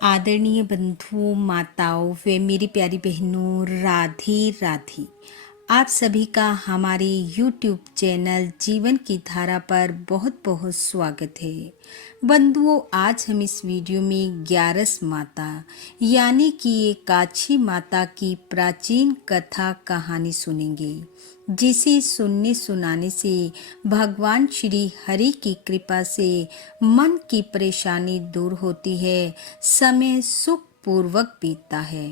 आदरणीय बंधुओं, माताओं व मेरी प्यारी बहनों, राधे राधे। आप सभी का हमारे YouTube चैनल जीवन की धारा पर बहुत बहुत स्वागत है। बंधुओं, आज हम इस वीडियो में ग्यारस माता यानी कि एकाक्षी माता की प्राचीन कथा कहानी सुनेंगे, जिसे सुनने सुनाने से भगवान श्री हरि की कृपा से मन की परेशानी दूर होती है, समय सुख पूर्वक बीतता है।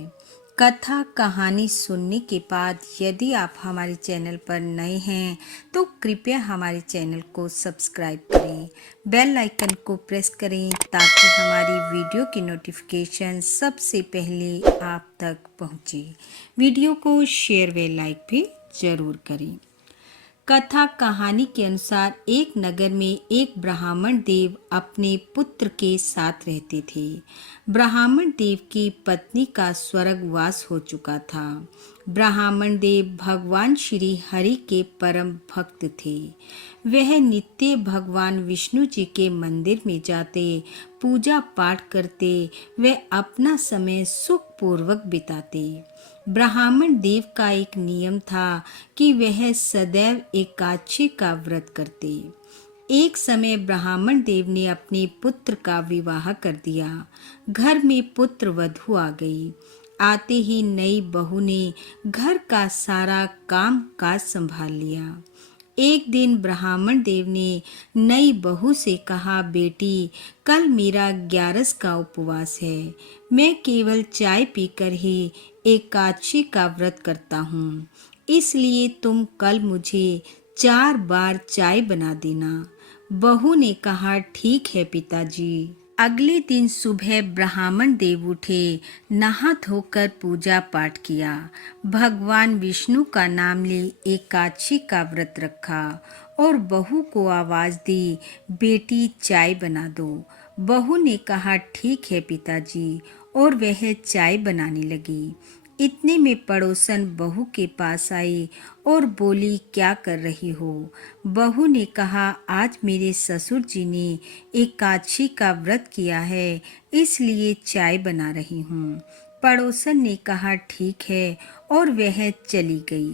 कथा कहानी सुनने के बाद यदि आप हमारे चैनल पर नए हैं तो कृपया हमारे चैनल को सब्सक्राइब करें, बेल आइकन को प्रेस करें ताकि हमारी वीडियो की नोटिफिकेशन सबसे पहले आप तक पहुंचे। वीडियो को शेयर व लाइक भी जरूर करें। कथा कहानी के अनुसार एक नगर में एक ब्राह्मण देव अपने पुत्र के साथ रहते थे। ब्राह्मण देव की पत्नी का स्वर्गवास हो चुका था। ब्राह्मण देव भगवान श्री हरि के परम भक्त थे। वह नित्य भगवान विष्णु जी के मंदिर में जाते, पूजा पाठ करते, वे अपना समय सुख पूर्वक बिताते। ब्राह्मण देव का एक नियम था कि वह सदैव एकादशी का व्रत करते। एक समय ब्राह्मण देव ने अपने पुत्र का विवाह कर दिया। घर में पुत्र वधू आ गई। आते ही नई बहू ने घर का सारा काम काज संभाल लिया। एक दिन ब्राह्मण देव ने नई बहू से कहा, बेटी, कल मेरा ग्यारस का उपवास है। मैं केवल चाय पीकर ही एकादशी का व्रत करता हूँ, इसलिए तुम कल मुझे 4 बार चाय बना देना। बहू ने कहा, ठीक है पिताजी। अगले दिन सुबह ब्राह्मण देव उठे, नहा धोकर पूजा पाठ किया, भगवान विष्णु का नाम ले एकादशी का व्रत रखा और बहू को आवाज दी, बेटी चाय बना दो। बहू ने कहा, ठीक है पिताजी, और वह चाय बनाने लगी। इतने में पड़ोसन बहू के पास आई और बोली, क्या कर रही हो? बहू ने कहा, आज मेरे ससुर जी ने एकादशी का व्रत किया है, इसलिए चाय बना रही हूँ। पड़ोसन ने कहा, ठीक है, और वह चली गई।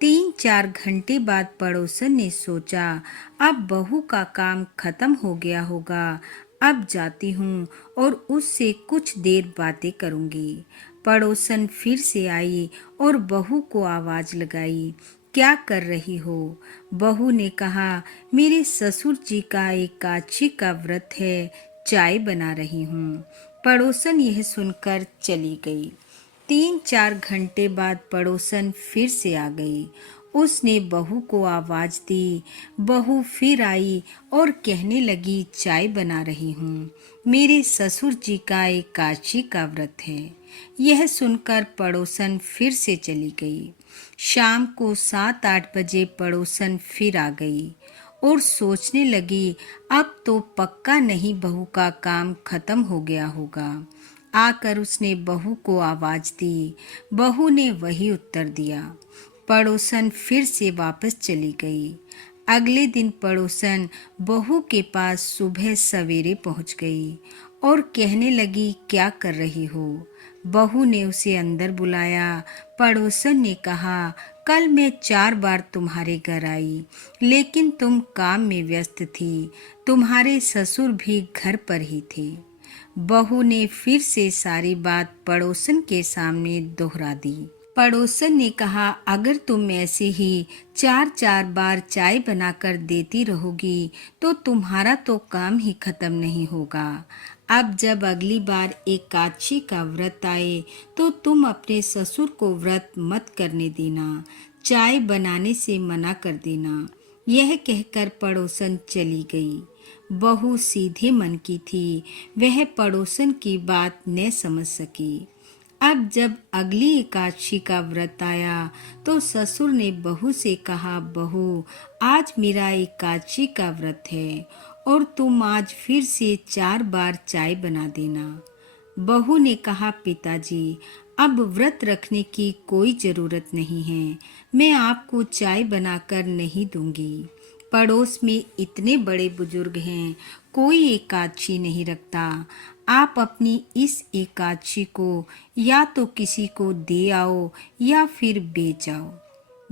3-4 घंटे बाद पड़ोसन ने सोचा, अब बहू का काम खत्म हो गया होगा, अब जाती हूँ और उससे कुछ देर बातें करूँगी। पड़ोसन फिर से आई और बहू को आवाज लगाई, क्या कर रही हो? बहू ने कहा, मेरे ससुर जी का एकादशी का व्रत है, चाय बना रही हूँ। पड़ोसन यह सुनकर चली गई। 3-4 घंटे बाद पड़ोसन फिर से आ गई। उसने बहू को आवाज दी। बहू फिर आई और कहने लगी, चाय बना रही हूँ, मेरे ससुर जी का एकादशी का व्रत है। यह सुनकर पड़ोसन फिर से चली गई। शाम को 7-8 बजे पड़ोसन फिर आ गई और सोचने लगी, अब तो पक्का नहीं बहू का काम खत्म हो गया होगा। आकर उसने बहू को आवाज दी। बहू ने वही उत्तर दिया। पड़ोसन फिर से वापस चली गई। अगले दिन पड़ोसन बहू के पास सुबह सवेरे पहुंच गई और कहने लगी, क्या कर रही हो? बहू ने उसे अंदर बुलाया। पड़ोसन ने कहा, कल मैं 4 बार तुम्हारे घर आई, लेकिन तुम काम में व्यस्त थी, तुम्हारे ससुर भी घर पर ही थे। बहू ने फिर से सारी बात पड़ोसन के सामने दोहरा दी। पड़ोसन ने कहा, अगर तुम ऐसे ही 4-4 बार चाय बनाकर देती रहोगी तो तुम्हारा तो काम ही खत्म नहीं होगा। अब जब अगली बार एकादशी का व्रत आए तो तुम अपने ससुर को व्रत मत करने देना, चाय बनाने से मना कर देना। यह कहकर पड़ोसन चली गई। बहू सीधे मन की थी, वह पड़ोसन की बात न समझ सकी। अब जब अगली एकादशी का व्रत आया तो ससुर ने बहू से कहा, बहू, आज मेरा एकादशी का व्रत है और तुम आज फिर से 4 बार चाय बना देना। बहू ने कहा, पिताजी, अब व्रत रखने की कोई जरूरत नहीं है, मैं आपको चाय बनाकर नहीं दूंगी। पड़ोस में इतने बड़े बुजुर्ग हैं, कोई एकादशी नहीं रखता, आप अपनी इस एकादशी को या तो किसी को दे आओ या फिर बेच आओ।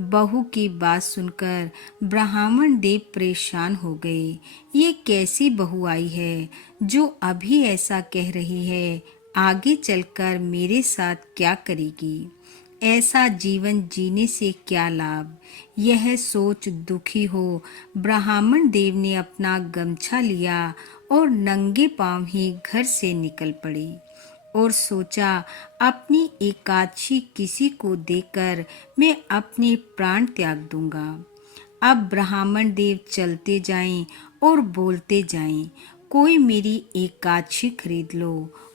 बहू की बात सुनकर ब्राह्मण देव परेशान हो गए। ये कैसी बहू आई है जो अभी ऐसा कह रही है, आगे चलकर मेरे साथ क्या करेगी? ऐसा जीवन जीने से क्या लाभ? यह सोच दुखी हो ब्राह्मण देव ने अपना गमछा लिया और नंगे पांव ही घर से निकल पड़े और सोचा, अपनी एकादशी किसी को देकर मैं अपने प्राण त्याग दूंगा। अब ब्राह्मण देव चलते जाएं और बोलते जाएं, कोई मेरी एकादशी खरीद लो,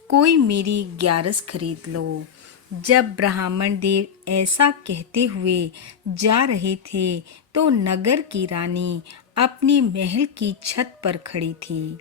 कोई मेरी ग्यारस खरीद लो। जब ब्राह्मण देव ऐसा कहते हुए जा रहे थे तो नगर की रानी अपने महल की छत पर खड़ी थी।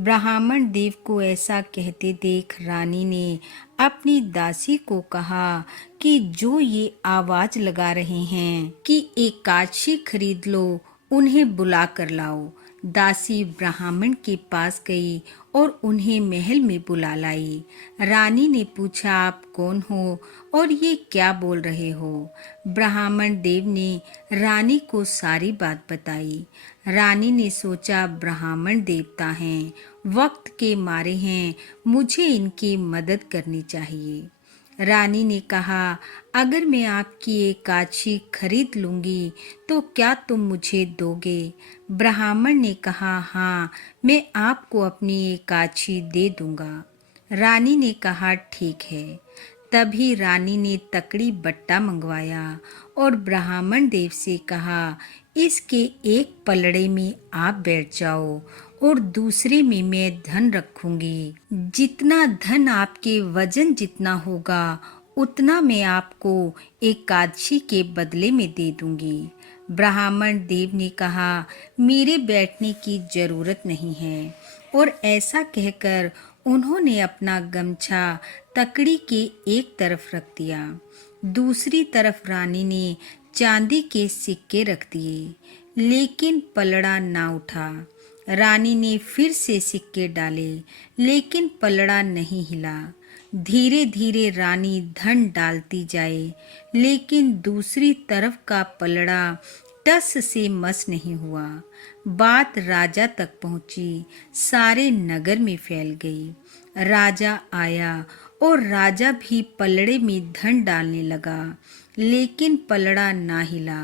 ब्राह्मण देव को ऐसा कहते देख रानी ने अपनी दासी को कहा कि जो ये आवाज लगा रहे हैं कि एकादशी खरीद लो, उन्हें बुला कर लाओ। दासी ब्राह्मण के पास गई और उन्हें महल में बुला लाई। रानी ने पूछा, आप कौन हो और ये क्या बोल रहे हो? ब्राह्मण देव ने रानी को सारी बात बताई। रानी ने सोचा, ब्राह्मण देवता हैं, वक्त के मारे हैं, मुझे इनकी मदद करनी चाहिए। रानी ने कहा, अगर मैं आपकी एकादशी खरीद लूंगी तो क्या तुम मुझे दोगे? ब्राह्मण ने कहा, हाँ, मैं आपको अपनी एकादशी दे दूंगा। रानी ने कहा, ठीक है। तभी रानी ने तकड़ी बट्टा मंगवाया और ब्राह्मण देव से कहा, इसके एक पलड़े में आप बैठ जाओ और दूसरे में मैं धन रखूंगी। जितना धन आपके वजन जितना होगा उतना मैं आपको एकादशी के बदले में दे दूंगी। ब्राह्मण देव ने कहा, मेरे बैठने की जरूरत नहीं है। और ऐसा कहकर उन्होंने अपना गमछा तकड़ी के एक तरफ रख दिया। दूसरी तरफ रानी ने चांदी के सिक्के रख दिए, लेकिन पलड़ा ना उठा। रानी ने फिर से सिक्के डाले, लेकिन पलड़ा नहीं हिला। धीरे धीरे रानी धन डालती जाए, लेकिन दूसरी तरफ का पलड़ा टस से मस नहीं हुआ। बात राजा तक पहुंची, सारे नगर में फैल गई। राजा आया और राजा भी पलड़े में धन डालने लगा, लेकिन पलड़ा ना हिला।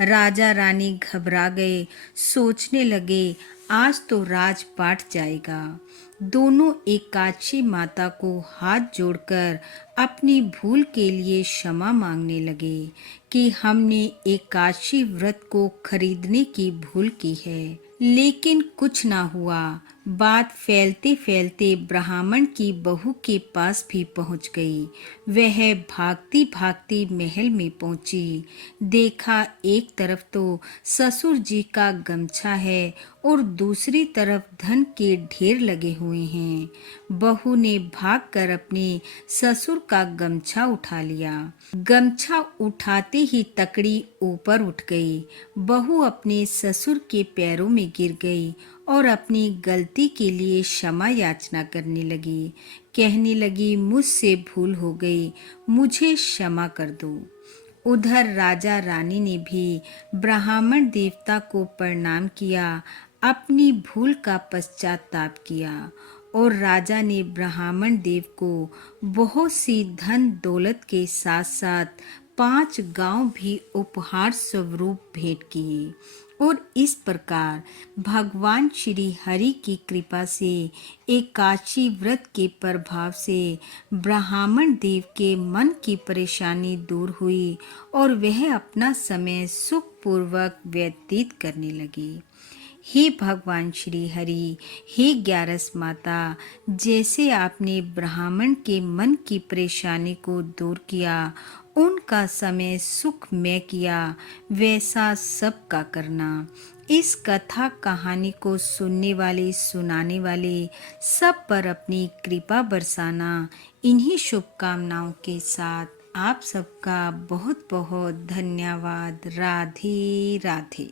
राजा रानी घबरा गए, सोचने लगे, आज तो राजपाट जाएगा। दोनों एकादशी माता को हाथ जोड़कर अपनी भूल के लिए क्षमा मांगने लगे कि हमने एकादशी व्रत को खरीदने की भूल की है। लेकिन कुछ ना हुआ। बात फैलते फैलते ब्राह्मण की बहू के पास भी पहुंच गई। वह भागती भागती महल में पहुंची। देखा, एक तरफ तो ससुर जी का गमछा है और दूसरी तरफ धन के ढेर लगे हुए हैं। बहू ने भागकर अपने ससुर का गमछा उठा लिया। गमछा उठाते ही तकड़ी ऊपर उठ गई। बहू अपने ससुर के पैरों में गिर गई और अपनी गलती के लिए क्षमा याचना करने लगी। कहने लगी, मुझसे भूल हो गई, मुझे क्षमा कर दो। उधर राजा रानी ने भी ब्राह्मण देवता को प्रणाम किया, अपनी भूल का पश्चाताप किया और राजा ने ब्राह्मण देव को बहुत सी धन दौलत के साथ साथ 5 गांव भी उपहार स्वरूप भेंट किए। और इस प्रकार भगवान श्री हरि की कृपा से एकादशी व्रत के प्रभाव से ब्राह्मण देव के मन की परेशानी दूर हुई और वह अपना समय सुखपूर्वक व्यतीत करने लगे। हे भगवान श्री हरि, हे ग्यारस माता, जैसे आपने ब्राह्मण के मन की परेशानी को दूर किया, उनका समय सुखमय किया, वैसा सबका करना। इस कथा कहानी को सुनने वाले सुनाने वाले सब पर अपनी कृपा बरसाना। इन्हीं शुभकामनाओं के साथ आप सबका बहुत बहुत धन्यवाद। राधे राधे।